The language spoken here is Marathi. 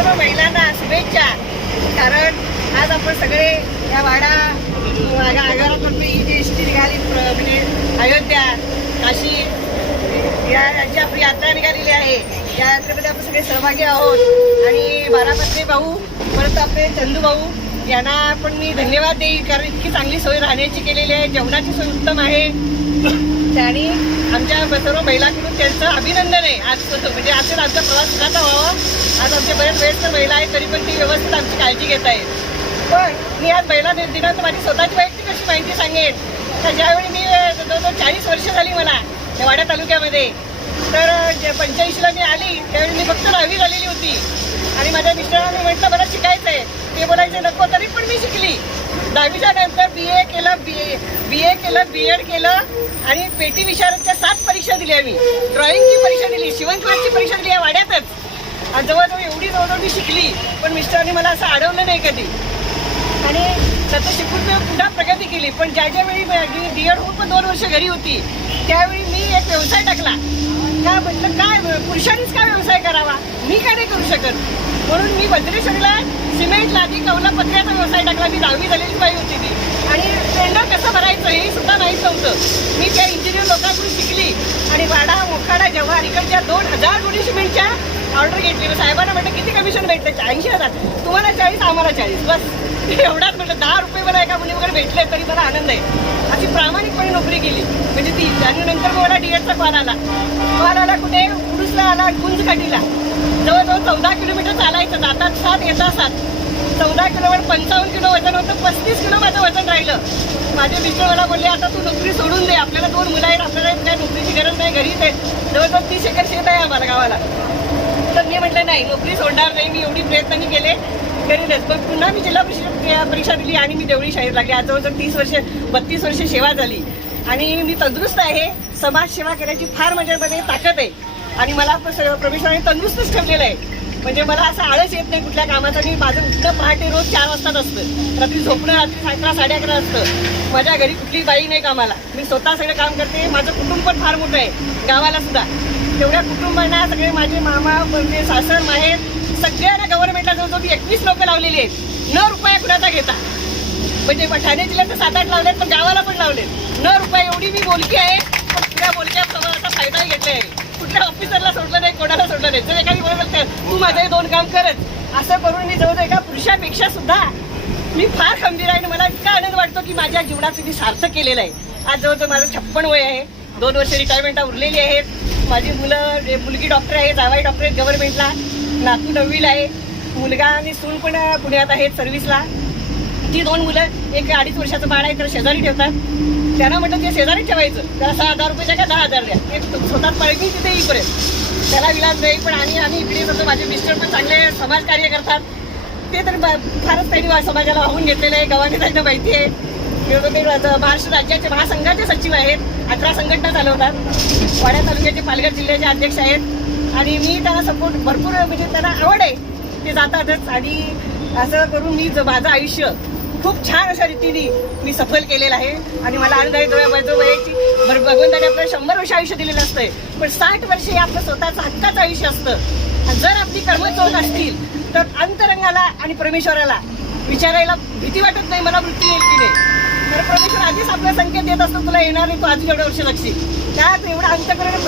सर्व महिलांना शुभेच्छा. कारण आज आपण सगळे या वाडा आगारातर्फे जी एसटी निघाली, म्हणजे अयोध्या, काशी याची आपली यात्रा निघालेली आहे. या यात्रेमध्ये आपण सगळे सहभागी आहोत. आणि बारामती भाऊ, परत आपले चंदू भाऊ यांना पण मी धन्यवाद देईन. कारण इतकी चांगली सोय राहण्याची केलेली आहे, जेवणाची सोय उत्तम आहे. आणि आमच्या सर्व महिलांकडून त्यांचं अभिनंदन आहे. आज म्हणजे आज आमचा प्रवास सुखाचा व्हावा. आज आमच्या बऱ्याच वयस्कर महिला आहेत, तरी पण ती व्यवस्थित आमची काळजी घेत आहेत. पण मी आज महिला दिनांत माझी स्वतःची वैयक्तिक अशी माहिती सांगेन. तर ज्यावेळी मी 40 वर्ष झाली मला या वाडा तालुक्यामध्ये, तर 85ला मी आली त्यावेळी मी फक्त 10वी झालेली होती. आणि माझ्या मिस्टरांनी म्हटलं मला शिकायचं आहे. ते बोलायचे नको, तरी पण मी शिकली. 10वीच्या नंतर BA केलं, BA केलं, BEd केलं. आणि पेटी विशारदच्या 7 परीक्षा दिल्या मी. ड्रॉइंगची परीक्षा दिली, शिवणक्लासची परीक्षा दिली या वाड्यातच. आणि जवळजवळ एवढी मी शिकली. पण मिस्टरांनी मला असं अडवलं नाही कधी. आणि त्याचं शिकून मी पुन्हा प्रगती केली. पण ज्यावेळी माझी DEd होऊन पण 2 वर्ष घरी होती, त्यावेळी मी एक व्यवसाय टाकला. का म्हटलं काय पुरुषांनीच काय व्यवसाय करावा, मी काय नाही करू शकत. म्हणून मी भद्रेश्वरीला सिमेंट लादी कौला पत्र्याचा व्यवसाय टाकला. मी 10वी झालेली बाई होती ती. आणि टेंडर कसं भरायचं हे सुद्धा माहीत नव्हतं. मी त्या इंजिनियर लोकांकडून शिकली. आणि वाडा, मोखाडा, जव्हार इकडच्या 2000 गुणी सिमेंटच्या ऑर्डर घेतली. साहेबांना म्हटलं किती कमिशन भेटतं? 80,000. तुम्हाला 40, आम्हाला 40. बस एवढाच म्हटलं. 10 रुपये मला एका मुली वगैरे भेटले तरी मला आनंद आहे. अशी प्रामाणिकपणे नोकरी केली म्हणजे ती. आणि नंतर मला DEdचा कॉल आला कुठे उडुसला आला, गुंजकाठीला. जवळजवळ 14 किलोमीटर चालायचं, जातात 7 येतात 7. 14 किलोवर 55 किलो वजन होतं. 35 किलो माझं वजन राहिलं. माझे मिस्टर मला बोलले आता तू नोकरी सोडून दे, आपल्याला 2 मुलं आहेत, आपल्याला काय नोकरीची गरज नाही, घरीच आहे. जवळजवळ 30 एकर शेत आहे आम्हाला गावाला. तर मी म्हटलं नाही, नोकरी सोडणार नाही मी. एवढी प्रयत्न केले करीनच. पण पुन्हा मी जिल्हा परिषद परीक्षा दिली आणि मी देवळी शाळेत लागली. आज जवळजवळ 32 वर्ष सेवा झाली. आणि मी तंदुरुस्त आहे. समाजसेवा करायची फार माझ्यामध्ये ताकद आहे. आणि मला परमेश्वराने तंदुरुस्तच ठेवलेलं आहे. म्हणजे मला असं आळस येत नाही कुठल्या कामाचा. मी माझं उठणं पहाटे रोज 4 वाजताच असतं. रात्री झोपणं रात्री 11, 11:30 असतं. माझ्या घरी कुठली बाई नाही कामाला. मी स्वतः सगळं काम करते. माझं कुटुंब पण फार मोठं आहे गावाला सुद्धा. तेवढ्या कुटुंबांना सगळे माझे मामा, म्हणजे सासर, माहेर सगळ्यांना गव्हर्नमेंटला जवळजवळ 21 लोक लावलेली आहेत. न रुपया कुणाचा घेता. म्हणजे ठाणे जिल्ह्यात 7-8 लावलेत, पण गावाला पण लावलेत. न रुपया एवढी मी बोलकी आहे. पण पुऱ्या बोलक्या समाजाचा फायदाही घेतला आहे. कुठल्या ऑफिसरला सोडलं नाही, कोणाला सोडलं नाही. जर एखादी बोलत तू माझे 2 काम करत, असं करून मी जवळजवळ एका पुरुषापेक्षा सुद्धा मी फार खंबीर आहे. आणि मला इतका आनंद वाटतो की माझ्या जीवनाचं मी सार्थक केलेलं आहे. आज जवळजवळ माझं 56 वय आहे. 2 वर्ष रिटायरमेंटला उरलेली आहेत. माझी मुलगी डॉक्टर आहे, जावाई डॉक्टर आहेत गव्हर्नमेंटला. नातू 9वीला आहे. मुलगा आणि सून पण पुण्यात आहेत सर्व्हिसला. ती 2 मुलं, एक 2.5 वर्षाचं बाळ आहे, तर शेजारी ठेवतात. त्यांना म्हटलं ते शेजारी ठेवायचं. त्याला 6,000 रुपये का 10,000 द्या. ते स्वतःच पळगी तिथे येईपर्यंत त्याला विलास नाही. पण आम्ही इकडे होतो. माझे मिस्टर पण चांगले समाजकार्य करतात. ते तर फारच त्यांनी समाजाला वाहून घेतलेलं आहे. गावाने त्यांना माहिती आहे. ते महाराष्ट्र राज्याचे महासंघाचे सचिव आहेत. 18 संघटना चालवतात. वाडा तालुक्याचे पालघर जिल्ह्याचे अध्यक्ष आहेत. आणि मी त्यांना सपोर्ट भरपूर, म्हणजे त्यांना आवड आहे. ते जातातच. आणि असं करून मी माझं आयुष्य खूप छान अशा रीतीने मी सफल केलेलं आहे. आणि मला आनंद आहे. वयाची भगवंताने आपल्याला 100 वर्ष आयुष्य दिलेलं असतंय. पण 60 वर्ष हे आपलं स्वतःचं हक्काचं आयुष्य असतं. जर आपली कर्म चोख असतील तर अंतरंगाला आणि परमेश्वराला विचारायला भीती वाटत नाही मला मृत्यू येईल की नाही. तर परमेश्वर आधीच आपल्याला संकेत देत असतो तुला येणार नाही, तू आधी एवढं वर्ष लक्षी. त्यात एवढा अंतकरण